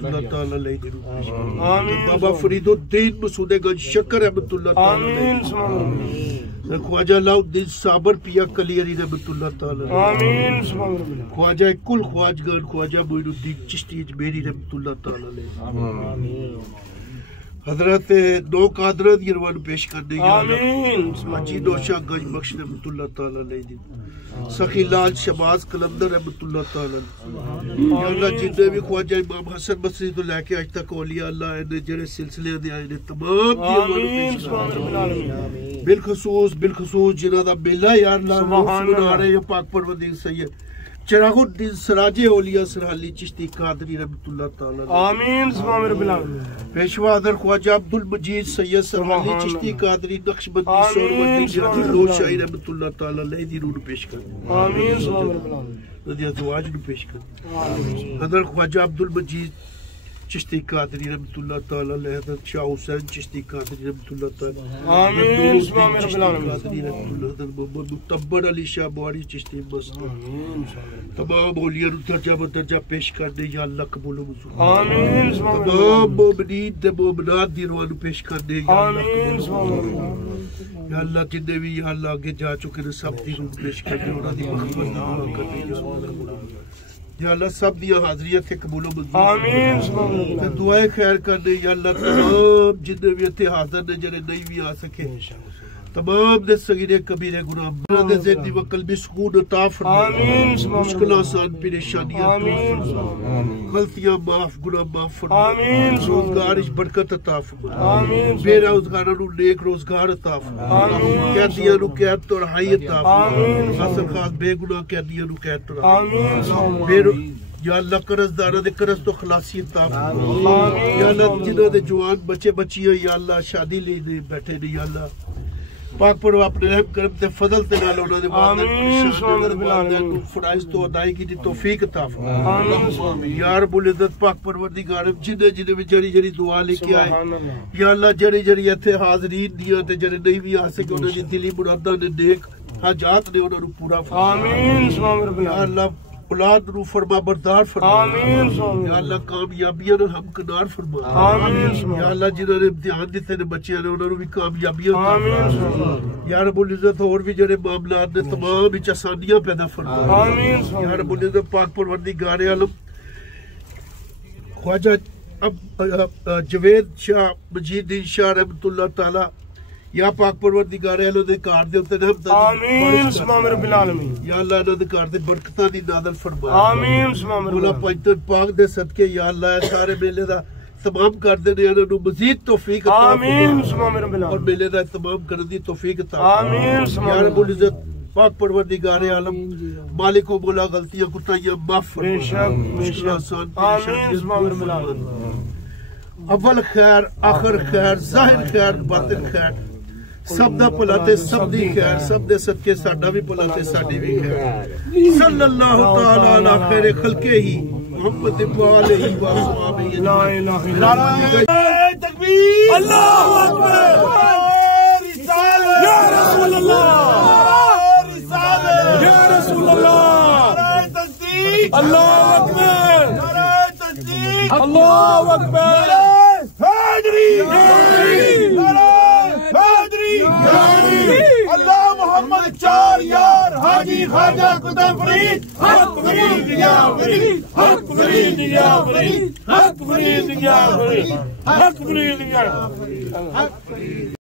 اللہ تعالیٰ علیہ دن آمین بابا فرید الدین مسعود گنج شکر رحمت اللہ تعالیٰ علیہ خواجہ علاؤالدین صابر پیا کلی علی رحمت اللہ تعالیٰ آمین خواجہ کل خواجگان خواجہ معین الدین چشتی اجمیری رحمت اللہ تعالیٰ علیہ حضرت نو قادرت یروان پیش کرنے آمین حاجی نوشاہ گنج بخش رحمت اللہ تعالیٰ علیہ دن سخی لال شباز قلندر رحمت اللہ تعالیٰ یا اللہ جنہیں بھی خواجہ امام حسن بصری تو لے کے آج تک اولیاء اللہ نے جڑے سلسلے دے آئے تمام دیوانوں پیش بالخصوص جنہاں دا میلہ یا اللہ منا رہے ہیں پاک پروردگار سید چراغ الدین سراج اولیاء سرحالی چشتی قادری رحمت اللہ تعالیٰ آمین سبحان رب العالمین پیشوا حضرت خواجہ عبدالمجید سید سرحالی چشتی قادری نقشبندی سوروردی جنہی لو شاہی رحمت اللہ تعالیٰ لئے دی روح پیش کر آمین سبحان رب العالمین رضی ازواج نو پیش کر حضرت خواجہ عبدالمجید چشتی قادری رحمت اللہ تعالیٰ علیہ حضرت شاہ حسین چشتی قادری رحمت اللہ تعالیٰ آمین سبحان رب العالمین قادری رحمت اللہ تعالیٰ محمد متبر علی شاہ بواری چشتی مست تمام اولیاء درجہ بدرجہ پیش کرنے یا اللہ قبول و منظور آمین تمام مومنین دے مومنات دی روانو پیش کرنے یا اللہ قبول و منظور یا اللہ جنہیں بھی یا اللہ آگے جا چکے نے سب دی روح پیش کرنے اور دی مخبر دی دعا کرنے یا اللہ یا اللہ سب دیا حاضریت قبول و منظور آمین دعائے خیر کرنے یا اللہ تمام جنہیں بھی اتھے حاضر نے جنہیں نہیں بھی آ سکے تمام دے صغیرے کبیرے گناہ برادے زیدی و قلبی سکون عطا فرمائے مشکل آسان پریشانیاں دور فرمائے غلطیاں معاف گناہ معاف فرمائے روزگارش برکت عطا فرمائے بے روزگارہ نو نیک روزگار عطا فرمائے قیدیاں نو قید تو رہائی عطا فرمائے حاصل خاص بے گناہ قیدیاں نو قید تو رہائی یا اللہ قرض دارہ دے قرض تو خلاصی عطا فرمائے یا اللہ جنہ دے جوان بچے بچیاں یا اللہ شادی لینے بیٹھے نے یا اللہ پاک پڑھو اپنے رحم کرم تے فضل تے نال انہوں نے والدین فرائض تو ادائیگی دی توفیق عطا فرمائے یا رب العزت پاک پروردگار جنہیں بھی جڑی جڑی دعا لے کے آئے یا اللہ جڑی جڑی ایتھے حاضرین دیاں تے جڑے نہیں بھی آ سکے انہوں نے دلی مراداں نے نیک حاجات نے انہوں نے پورا فرمائے یا اللہ اولاد نو فرما بردار فرما یا اللہ کامیابیاں نو ہم کنار فرما یا اللہ جنہوں نے امتحان دیتے نے بچیاں نے انہوں نے بھی کامیابیاں یا رب العزت اور بھی جڑے معاملات نے تمام اچ آسانیاں پیدا فرما یا رب العزت پاک پروردگار عالم خواجہ جوید شاہ مجید دین شاہ رحمت اللہ تعالی یا پاک پروردگار اللہ دے کار دے ہوتے نے آمین سبحان رب العالمین یا اللہ اللہ دے کار دے برکتہ دی نادل فرما آمین سبحان رب العالمین پنجتن پاک دے صدقے یا اللہ سارے میلے دا تمام کر دے نے انہوں مزید توفیق عطا آمین سبحان رب العالمین اور میلے دا تمام کر دی توفیق عطا آمین یا رب العزت پاک پروردگار عالم مالک و مولا غلطیاں کتائیاں معاف فرما مشکل آسان آمین سبحان رب العالمین اول خیر آخر خیر ظاہر خیر باطن خیر سب دا پلاتے سب دی خیر سب دے صدقے ساڈا بھی پلاتے ساڈی بھی خیر صلی اللہ تعالی علی خیر خلقے ہی محمد علیہ وآلہ لا الہ الا اللہ تکبیر اللہ اکبر یا رسول اللہ یا رسول اللہ اللہ اکبر اللہ اکبر اللہ محمد چار یار حاجی خواجہ قطب فرید حق فرید یا فرید حق فرید یا فرید حق فرید یا فرید حق فرید یا فرید